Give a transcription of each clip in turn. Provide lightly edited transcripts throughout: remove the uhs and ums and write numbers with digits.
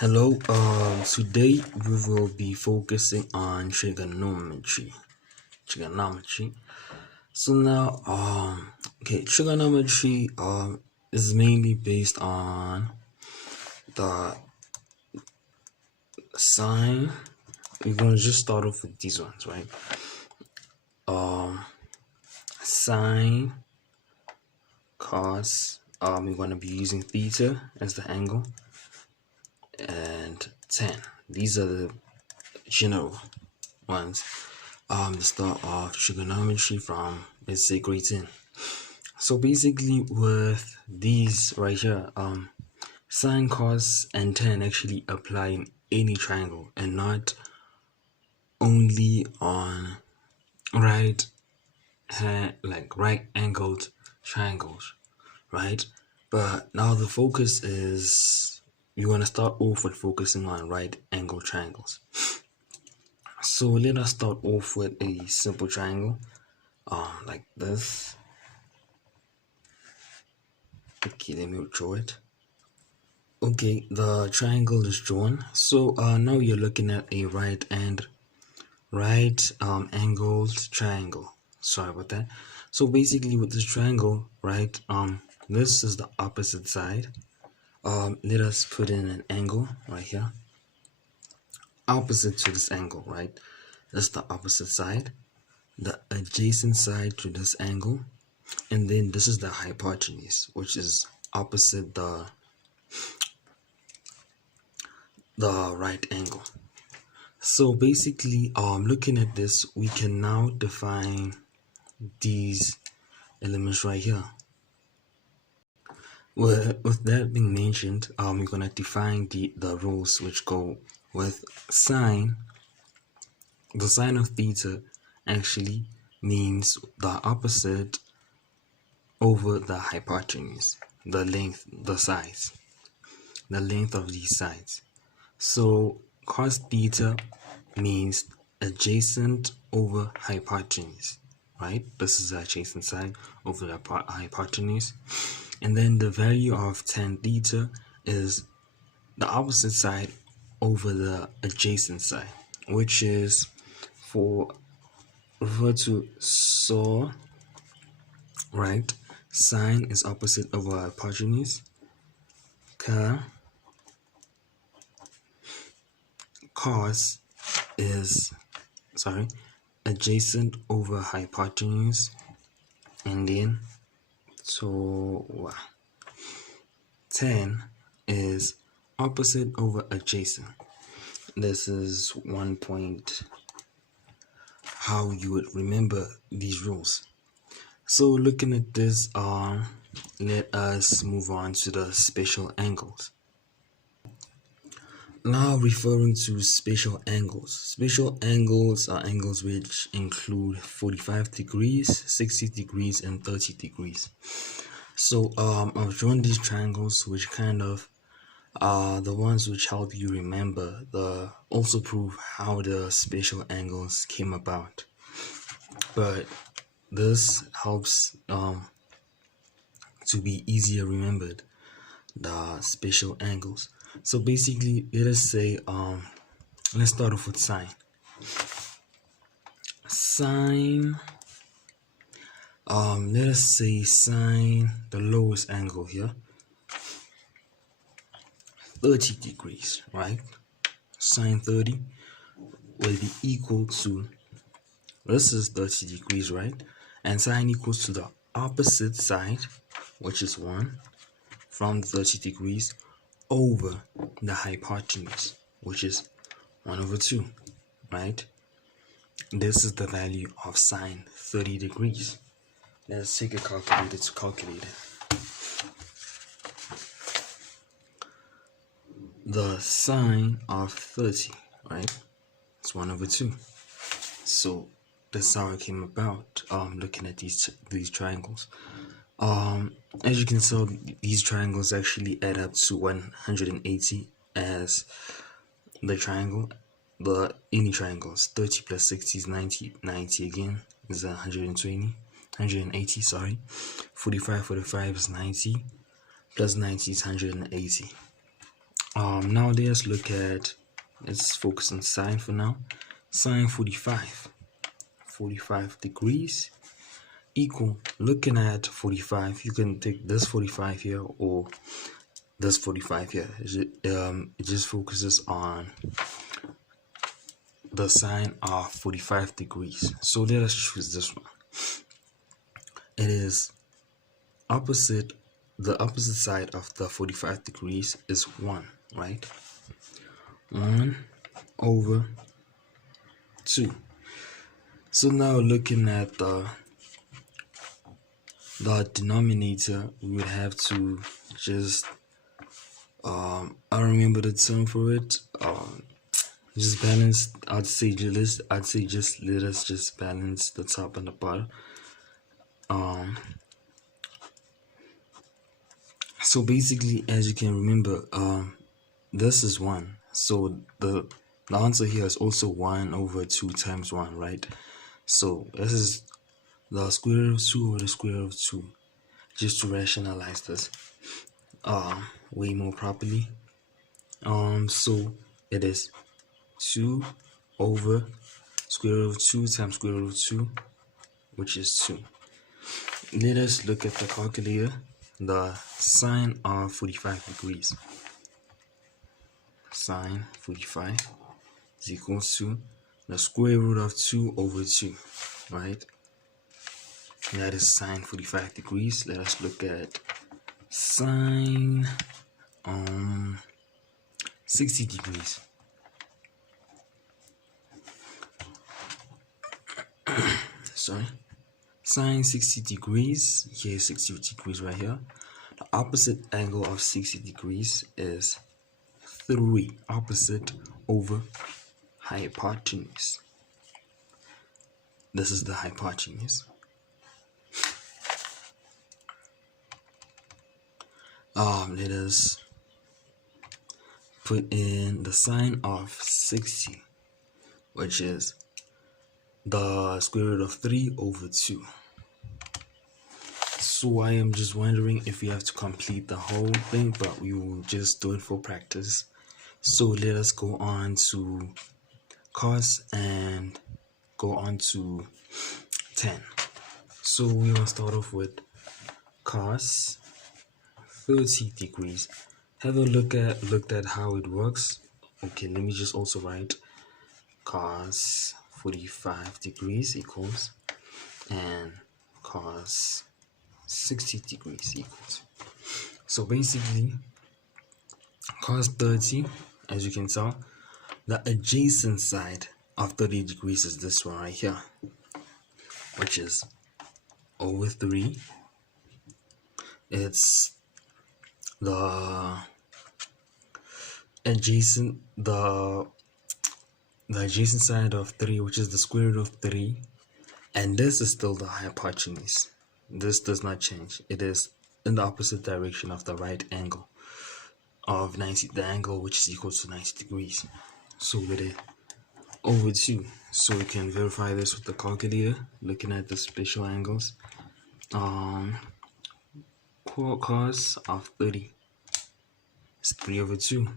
Hello, today we will be focusing on trigonometry. Trigonometry. So now, trigonometry is mainly based on the sine. We're gonna just start off with these ones, right? Sine, cos. We're gonna be using theta as the angle, and tan. These are the general ones. The start of trigonometry from, let's say, grade 10. So basically with these right here, sine, cos, and tan actually apply in any triangle and not only on right hand, like right angled triangles, right? But now the focus is you want to start off with focusing on right angled triangles. So let us start off with a simple triangle, like this. Okay, let me draw it. Okay, the triangle is drawn. So now you're looking at a right angled triangle. Sorry about that. So basically with this triangle, right, this is the opposite side. Let us put in an angle right here. Opposite to this angle, right? That's the opposite side. The adjacent side to this angle. And then this is the hypotenuse, which is opposite the right angle. So basically, looking at this, we can now define these elements right here. With that being mentioned, we're gonna define the rules which go with sine. The sine of theta actually means the opposite over the hypotenuse, the length, the sides, the length of these sides. So cos theta means adjacent over hypotenuse, right? This is the adjacent side over the hypotenuse. And then the value of tan theta is the opposite side over the adjacent side, which is refer to saw, right? Sine is opposite over hypotenuse. Cos is adjacent over hypotenuse, and then so tan is opposite over adjacent. This is one point how you would remember these rules. So looking at this, let us move on to the special angles. Now referring to special angles. Special angles are angles which include 45 degrees, 60 degrees, and 30 degrees. So I've drawn these triangles which kind of are the ones which help you remember also prove how the special angles came about. But this helps to be easier remembered, the special angles. So basically, let us say, let's start off with sine. Sine, let us say sine, the lowest angle here, 30 degrees, right? Sine 30 will be equal to, this is 30 degrees, right? And sine equals to the opposite side, which is 1, from 30 degrees over the hypotenuse, which is 1 over 2, right? This is the value of sine 30 degrees. Let's take a calculator to calculate it. The sine of 30, right? It's 1 over 2. So that's how it came about, looking at these triangles. As you can tell, these triangles actually add up to 180 as the triangle. Any triangles, 30 plus 60 is 90, 90 again is 180, sorry. 45 is 90, plus 90 is 180. Now let's focus on sine for now. Sine 45 degrees equal, looking at 45, you can take this 45 here or this 45 here. It just focuses on the sine of 45 degrees. So let us choose this one. It is opposite, the opposite side of the 45 degrees is 1, right? 1 over 2. So now looking at the denominator, we would have to just I don't remember the term for it. Just balance. I'd say just let us just balance the top and the bottom. So basically, as you can remember, this is 1. So the answer here is also 1 over 2 times 1, right? So this is the square root of 2 over the square root of 2, just to rationalize this way more properly. So it is 2 over square root of 2 times square root of 2, which is 2. Let us look at the calculator. The sine of 45 degrees. Sine 45 is equals to the square root of 2 over 2, right? That is sine 45 degrees. Let us look at sine 60 degrees. Sorry. Sine 60 degrees, here's 60 degrees right here. The opposite angle of 60 degrees is 3, opposite over hypotenuse. This is the hypotenuse. Let us put in the sine of 60, which is the square root of 3 over 2. So I am just wondering if we have to complete the whole thing, but we will just do it for practice. So let us go on to cos and go on to tan. So we will start off with cos 30 degrees. Have a looked at how it works. Okay, let me just also write cos 45 degrees equals, and cos 60 degrees equals. So basically, cos 30, as you can tell, the adjacent side of 30 degrees is this one right here, which is over 3. It's the adjacent side of 3, which is the square root of 3, and this is still the hypotenuse. This does not change. It is in the opposite direction of the right angle of 90, the angle which is equal to 90 degrees. So with it over 2. So we can verify this with the calculator, looking at the special angles. Cos of 30 is 3 over 2.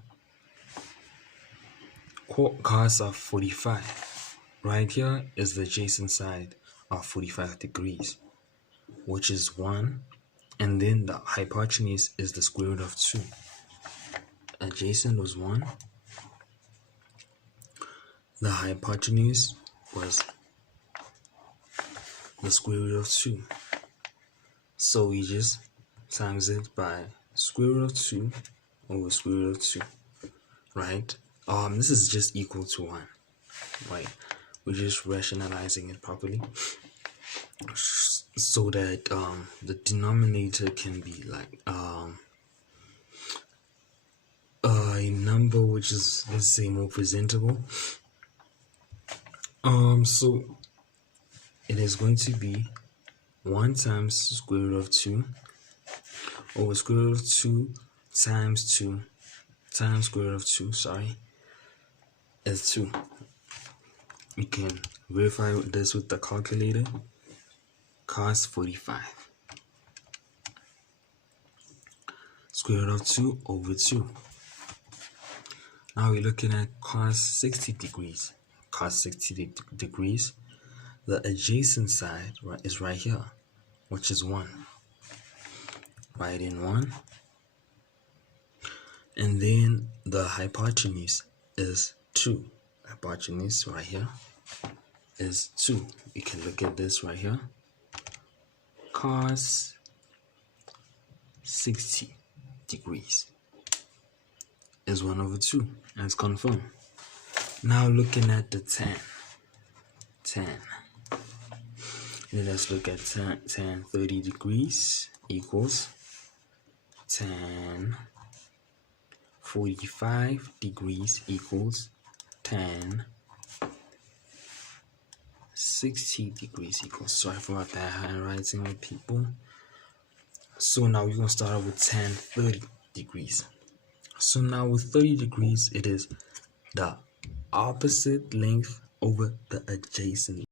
Cos of 45 right here is the adjacent side of 45 degrees, which is 1, and then the hypotenuse is the square root of 2. Adjacent was 1, the hypotenuse was the square root of 2. So we just times it by square root of 2 over square root of 2, right? This is just equal to 1, right? We're just rationalizing it properly so that the denominator can be like a number which is, let's say, more presentable. So it is going to be 1 times square root of 2 over square root of 2 times 2 times square root of 2, is 2. We can verify this with the calculator. Cos 45 square root of 2 over 2. Now we're looking at cos 60 degrees. Cos 60 degrees, the adjacent side is right here, which is 1. Write in 1. And then the hypotenuse is 2. Hypotenuse right here is 2. You can look at this right here. Cos 60 degrees is 1/2, and it's confirmed. Now looking at the tan. Let's look at tan 30 degrees equals tan 45 degrees equals tan 60 degrees equals. Sorry for that handwriting with people. So now we're going to start off with tan 30 degrees. So now with 30 degrees, it is the opposite length over the adjacent